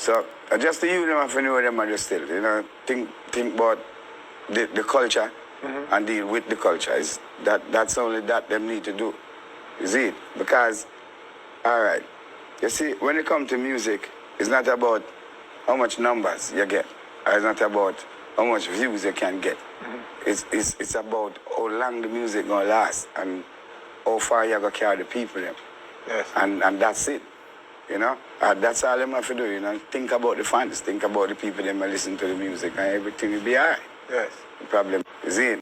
So just the youth them have to know them are just still, think about the culture and deal with the culture. That's only that them need to do. You see it? Because, all right, you see, when it comes to music, it's not about how much numbers you get. Or it's not about how much views you can get. It's about how long the music gonna last and how far you gonna carry the people them. Yes. And that's it. That's all them have to do, Think about the fans, think about the people them listen to the music and everything will be all right. Yes. The problem is it.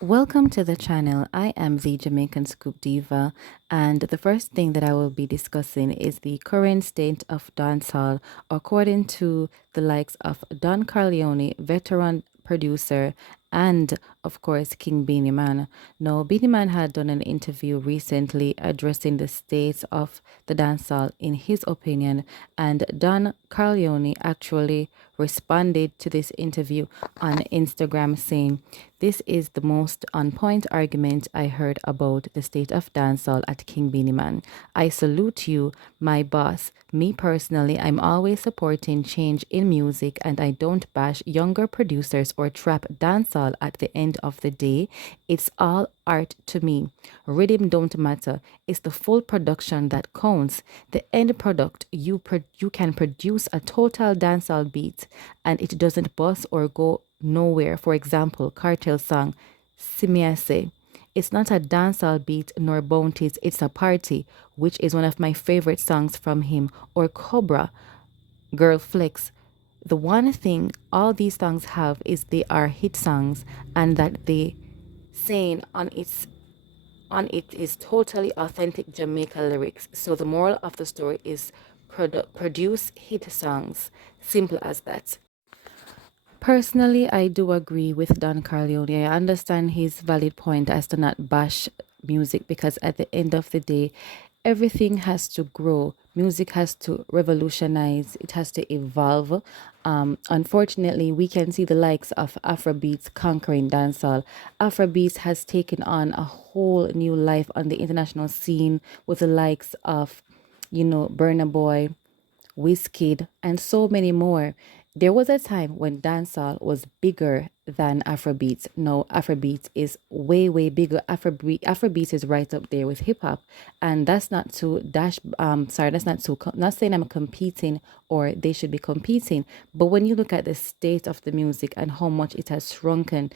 Welcome to the channel. I am the Jamaican Scoop Diva, and the first thing that I will be discussing is the current state of dancehall according to the likes of Don Corleone, veteran producer, and of course King Beanie Man. Now, Beanie Man had done an interview recently addressing the state of the dancehall in his opinion, and Don Corleone actually responded to this interview on Instagram saying, "This is the most on-point argument I heard about the state of dancehall at King Beanie Man. I salute you, my boss. Me personally, I'm always supporting change in music and I don't bash younger producers or trap dancehall. At the end of the day, it's all art to me. Rhythm don't matter. It's the full production that counts. The end product, you can produce a total dancehall beat and it doesn't bust or go nowhere. For example, Cartel song, Simiase. It's not a dancehall beat nor bounties, it's a party, which is one of my favorite songs from him. Or Cobra, Girl Flex. The one thing all these songs have is they are hit songs and that they saying on it is totally authentic Jamaica lyrics. So the moral of the story is produce hit songs. Simple as that. Personally, I do agree with Don Corleone. I understand his valid point as to not bash music because at the end of the day, everything has to grow. Music has to revolutionize. It has to evolve. Unfortunately, we can see the likes of Afrobeats conquering dancehall. Afrobeats has taken on a whole new life on the international scene with the likes of, Burna Boy, Wizkid, and so many more. There was a time when dancehall was bigger than Afrobeats. No, Afrobeats is way, way bigger. Afrobeats is right up there with hip hop, and that's not to that's not to. Not saying I'm competing or they should be competing, but when you look at the state of the music and how much it has shrunken,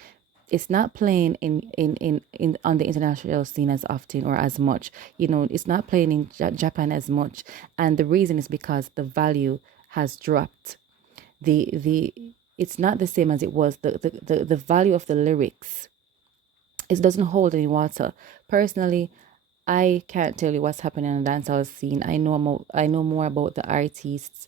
it's not playing in on the international scene as often or as much. It's not playing in Japan as much, and the reason is because the value has dropped. The It's not the same as it was. The value of the lyrics, it doesn't hold any water. Personally, I can't tell you what's happening on the dancehall scene. I know more about the artists'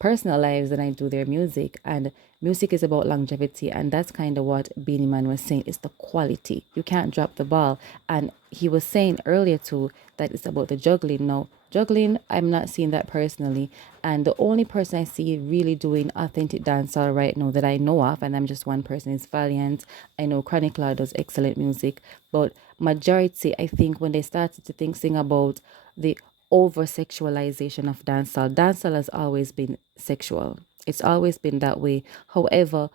personal lives than I do their music. And music is about longevity, and that's kind of what Beanie Man was saying. It's the quality. You can't drop the ball. And he was saying earlier too that it's about the juggling. Now, juggling, I'm not seeing that personally. And the only person I see really doing authentic dancehall right now that I know of, and I'm just one person, is Valiant. I know Chronic Law does excellent music, but majority, I think, when they started to sing about the over sexualization of dancehall. Dancehall has always been sexual. It's always been that way. However,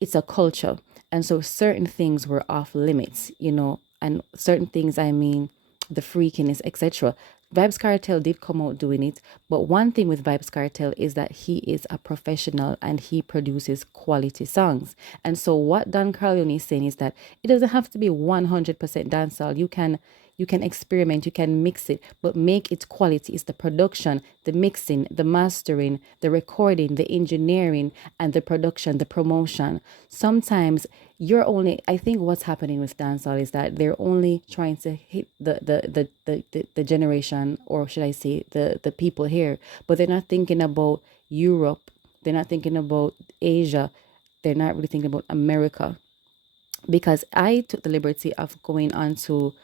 it's a culture. And so certain things were off limits, and certain things, I mean, the freakiness, etc. Vibes Cartel did come out doing it, but one thing with Vibes Cartel is that he is a professional and he produces quality songs. And so what Don Corleone is saying is that it doesn't have to be 100% dancehall. You can experiment, you can mix it, but make it quality. It's the production, the mixing, the mastering, the recording, the engineering, and the production, the promotion. Sometimes I think what's happening with dancehall is that they're only trying to hit the generation, or should I say the people here, but they're not thinking about Europe, they're not thinking about Asia, they're not really thinking about America. Because I took the liberty of going on to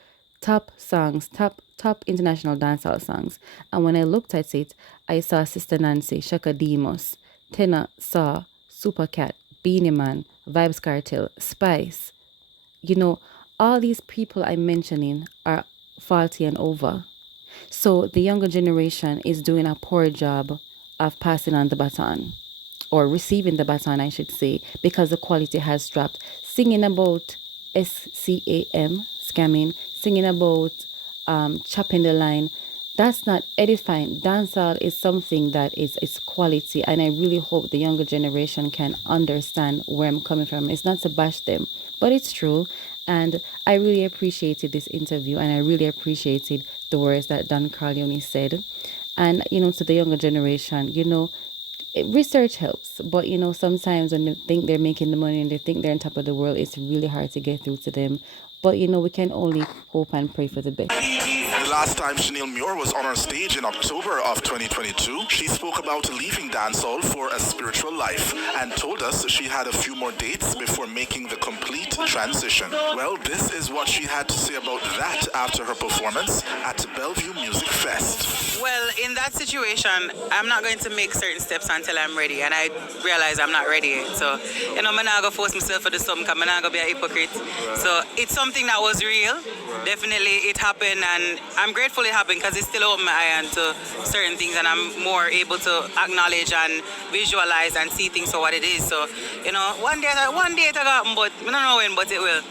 top songs, top international dancehall songs. And when I looked at it, I saw Sister Nancy, Shaka Demos, Tenor Saw, Supercat, Beanie Man, Vibes Cartel, Spice. All these people I'm mentioning are 40 and over. So the younger generation is doing a poor job of passing on the baton, or receiving the baton, I should say, because the quality has dropped. Singing about SCAM, scamming, singing about chopping the line, that's not edifying. Dancehall is something that is quality, and I really hope the younger generation can understand where I'm coming from. It's not to bash them, but it's true. And I really appreciated this interview, and I really appreciated the words that Don Carleone said. And, to the younger generation, research helps, but sometimes when they think they're making the money and they think they're on top of the world, it's really hard to get through to them. But we can only hope and pray for the best. The last time Shaneil Muir was on our stage in October of 2022, she spoke about leaving dancehall for a spiritual life and told us she had a few more dates before making the complete transition. Well, this is what she had to say about that after her performance at Bellevue Music Fest. Well, in that situation, I'm not going to make certain steps until I'm ready, and I realize I'm not ready yet. So, I'm not going to force myself to do something because I'm not going to be a hypocrite. So, it's something that was real. Definitely, it happened, and I'm grateful it happened because it still opened my eye to certain things, and I'm more able to acknowledge and visualize and see things for what it is. So, one day it will happen, but I don't know when, but it will.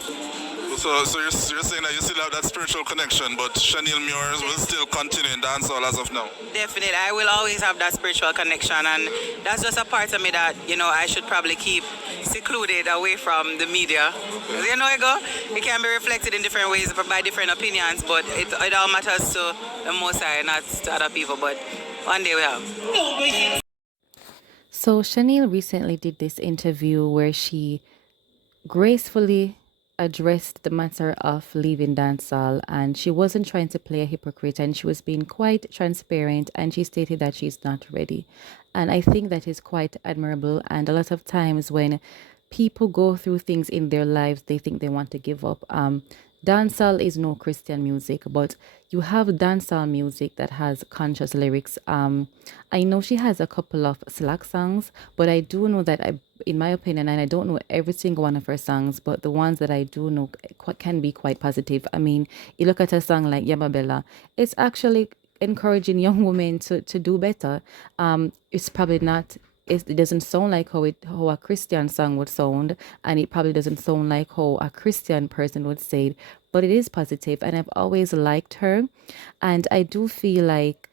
So you're saying that you still have that spiritual connection, but Shaneil Muir will still continue in dancehall as of now? Definitely. I will always have that spiritual connection, and that's just a part of me that, I should probably keep secluded away from the media. It can be reflected in different ways by different opinions, but it all matters to the Most High, not to other people, but one day we have. So Shaneil recently did this interview where she gracefully addressed the matter of leaving dancehall, and she wasn't trying to play a hypocrite, and she was being quite transparent, and she stated that she's not ready. And I think that is quite admirable. And a lot of times when people go through things in their lives, they think they want to give up. Dancehall is no Christian music, but you have dancehall music that has conscious lyrics. I know she has a couple of slack songs, but I do know that in my opinion, and I don't know every single one of her songs, but the ones that I do know can be quite positive. I mean, you look at a song like Yamabella, it's actually encouraging young women to do better. It's probably not. It doesn't sound like how a Christian song would sound, and it probably doesn't sound like how a Christian person would say it, but it is positive, and I've always liked her. And I do feel like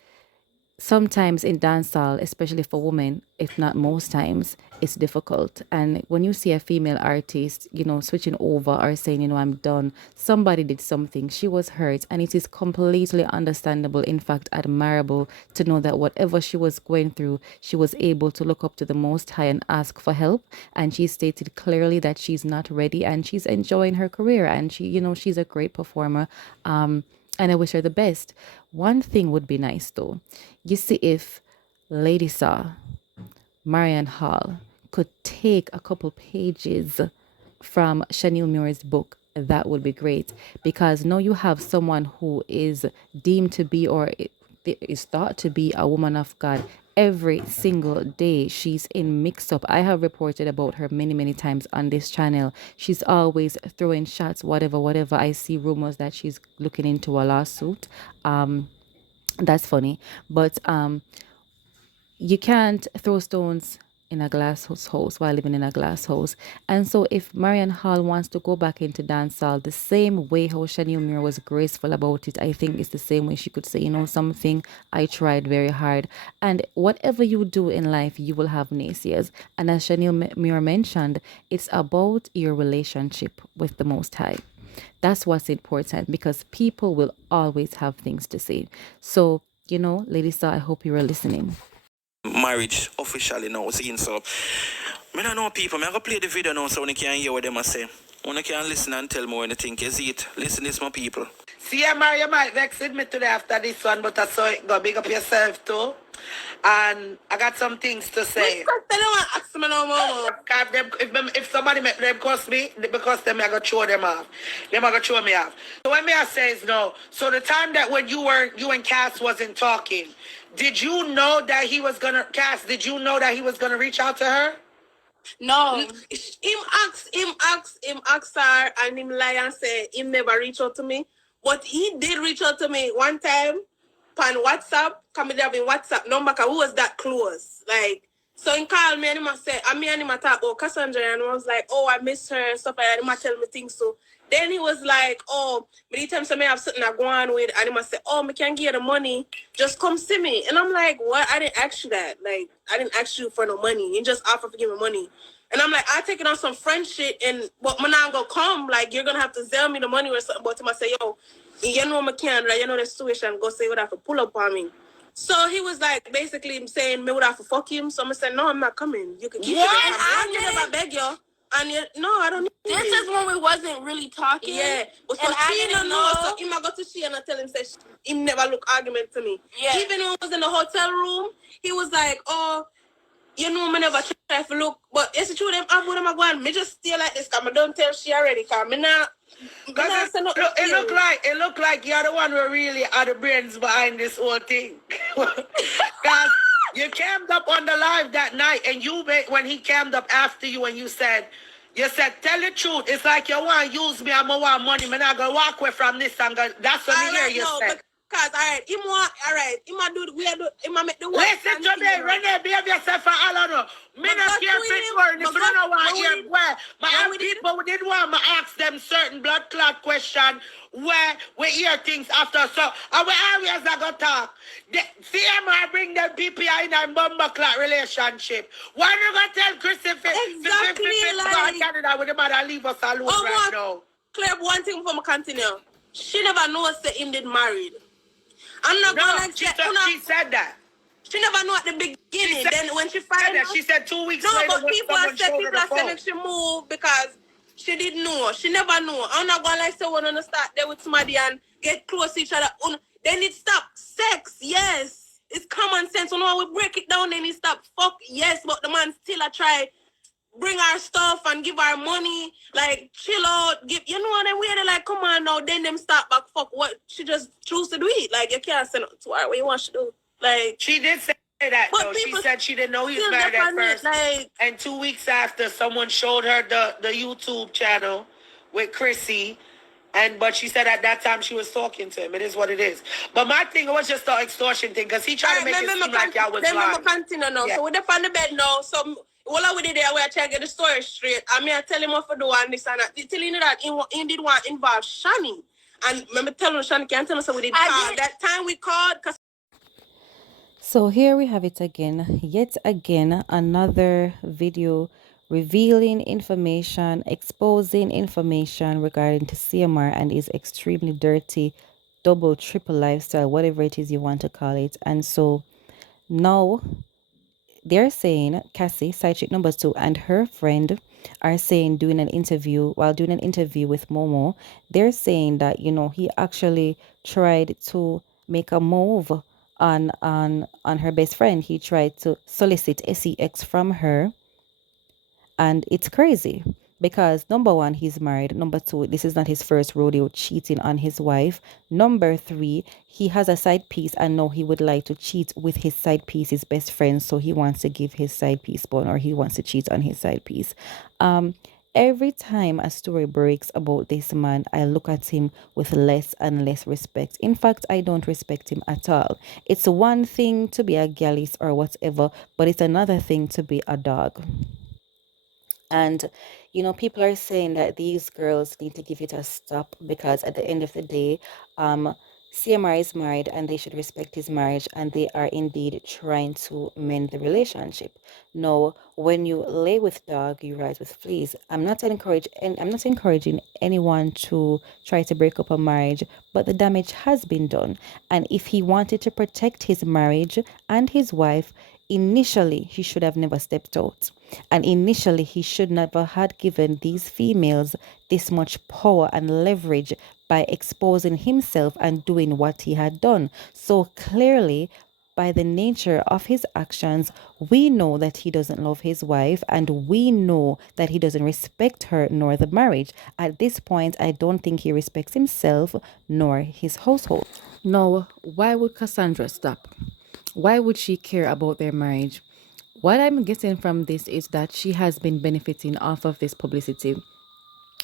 sometimes in dancehall, especially for women, if not most times, it's difficult. And when you see a female artist, switching over or saying, I'm done, somebody did something, she was hurt, and it is completely understandable, in fact, admirable to know that whatever she was going through, she was able to look up to the Most High and ask for help. And she stated clearly that she's not ready and she's enjoying her career, and she's a great performer. And I wish her the best. One thing would be nice though. You see, if Lady Saw, Marianne Hall, could take a couple pages from Shaneil Muir's book, that would be great. Because now you have someone who is deemed to be, or is thought to be, a woman of God. Every single day she's in mix-up. I have reported about her many times on this channel. She's always throwing shots, whatever. I see rumors that she's looking into a lawsuit. That's funny, but you can't throw stones in a glass house while living in a glass house. And so if Marianne Hall wants to go back into dancehall the same way how Shaneil Muir was graceful about it, I think it's the same way she could say, something, I tried very hard. And whatever you do in life, you will have naysayers. And as Shaneil Muir mentioned, it's about your relationship with the Most High. That's what's important, because people will always have things to say. So, Lady Star, I hope you were listening. Marriage officially now seen, so I don't know people. I'm gonna play the video now so you can hear what them say. You can listen and tell me what you think. You see it? Listen this, my people. See, Mario, you might vex with me today after this one, but I saw it go big up yourself too. And I got some things to say. If somebody make them curse me, because them I gonna throw them off. Them I gonna throw me off. So when me I say is no. So the time that when you and Cass wasn't talking, did you know that he was gonna did you know that he was gonna reach out to her? No. Him ask her, and him lie and say him never reach out to me. But he did reach out to me one time, on WhatsApp, come with having WhatsApp number, cause we was that close. Like, so he called me and he said, I mean, and he talk about Cassandra, and I was like, oh, I miss her and stuff like that. He tell me things so. Then he was like, oh, but he tells me I have something I go on with, and he say, oh, me can give you the money, just come see me. And I'm like, what? I didn't ask you that. Like, I didn't ask you for no money. You just offer to give me money. And I'm like, I take it on some friend shit, and but when I'm gonna come, like, you're gonna have to sell me the money or something. But him I say, yo, you know me can't, like, you know the situation, go say what I have to pull up on me. So he was like, basically saying me would have to fuck him. So I said, no, I'm not coming. You can keep it. And I never beg you. And you, no, I don't need This is when we wasn't really talking. Yeah. But so she don't know. So he might go to she and I tell him, say, he never look argument to me. Yeah. Even when I was in the hotel room, he was like, oh, you know, me never try to look. But it's true, them up with them going, me just stay like this, because I don't tell she already, because me not. Because it look like you're the one who really are the brains behind this whole thing. Because you camed up on the live that night, and when he camed up after you, and you said, tell the truth. It's like you want to use me, I'm going to want money. I'm not going to walk away from this. That's what you said. Because, he might do, he might make the work. Listen to me, Renee, behave yourself for all I know. Me not care Pittsburgh, if you don't want to hear where. My people didn't want to ask them certain blood clot question where we hear things after. So, we always are going to talk. See him, I bring them people in a bomber clot relationship. Why you going to tell Christopher go to Canada with him and leave us alone right now? Claire, one thing before I continue. She never knows that him did married. I'm not going like she said that. She never knew at the beginning. Then when she found out, she said 2 weeks no, later. No, but people said she moved because she didn't know. She never knew. I'm not going like someone to start there with somebody and get close to each other. Then it stop. Sex, yes. It's common sense. You know, we break it down, then it stop. Fuck, yes, but the man still try bring our stuff and give our money, like chill out, give, you know what I mean? They're like, come on now, then them start back, fuck, what, she just choose to do it. Like, you can't send it to her, what you want to do. Like, she did say that, though. She said she didn't know he was married at first. Like, and 2 weeks after, someone showed her the YouTube channel with Chrissy, but she said at that time she was talking to him. It is what it is. But my thing was just the extortion thing, because he tried to make it seem like y'all was lying. Then continue now. Yeah. So we're on the bed now, so all we did there, we are trying to get the story straight. I mean, I tell him what to do and this and that. Telling you that he did want to involve Shani. And remember telling Shani, can't tell us how we did call. That time we called. So here we have it again. Yet again, another video revealing information, exposing information regarding to CMR and his extremely dirty double, triple lifestyle, whatever it is you want to call it. And so now they're saying Cassie, side chick number 2, and her friend are saying doing an interview with Momo. They're saying that, you know, he actually tried to make a move on her best friend. He tried to solicit sex from her. And it's crazy because number 1, he's married. Number 2, this is not his first rodeo cheating on his wife. Number 3, he has a side piece and now he would like to cheat with his side piece, his best friend. So he wants to give his side piece bone, or he wants to cheat on his side piece. Every time a story breaks about this man, I look at him with less and less respect. In fact, I don't respect him at all. It's one thing to be a gallus or whatever, but it's another thing to be a dog. And, you know, people are saying that these girls need to give it a stop because at the end of the day, CMR is married and they should respect his marriage, and they are indeed trying to mend the relationship. No, when you lay with dog, you rise with fleas. I'm not encouraging anyone to try to break up a marriage, but the damage has been done. And if he wanted to protect his marriage and his wife, initially he should have never stepped out. And initially he should never had given these females this much power and leverage by exposing himself and doing what he had done. So clearly, by the nature of his actions, we know that he doesn't love his wife, and we know that he doesn't respect her nor the marriage. At this point, I don't think he respects himself nor his household. Now, why would Cassandra stop? Why would she care about their marriage? What I'm getting from this is that she has been benefiting off of this publicity.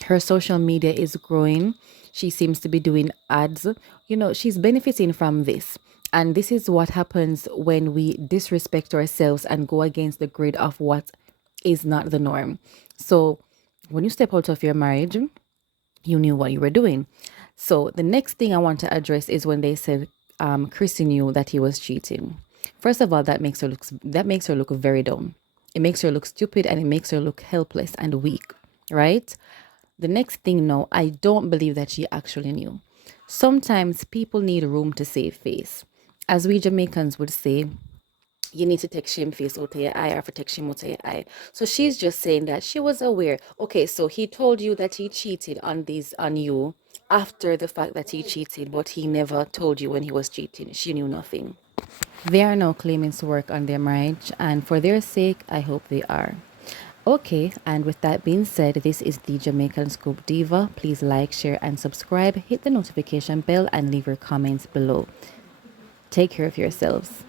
Her social media is growing. She seems to be doing ads. You know, she's benefiting from this. And this is what happens when we disrespect ourselves and go against the grid of what is not the norm. So when you step out of your marriage, you knew what you were doing. So the next thing I want to address is when they said Chrissy knew that he was cheating. First of all, that makes her look very dumb. It makes her look stupid and it makes her look helpless and weak, right? The next thing, no, I don't believe that she actually knew. Sometimes people need room to save face. As we Jamaicans would say, you need to take shame face out of your eye or to take shame out of your eye. So she's just saying that she was aware. Okay, so he told you that he cheated on you after the fact that he cheated, but he never told you when he was cheating. She knew nothing. They are now claiming to work on their marriage, and for their sake, I hope they are. Okay, and with that being said, this is the Jamaican Scoop Diva. Please like, share, and subscribe. Hit the notification bell and leave your comments below. Take care of yourselves.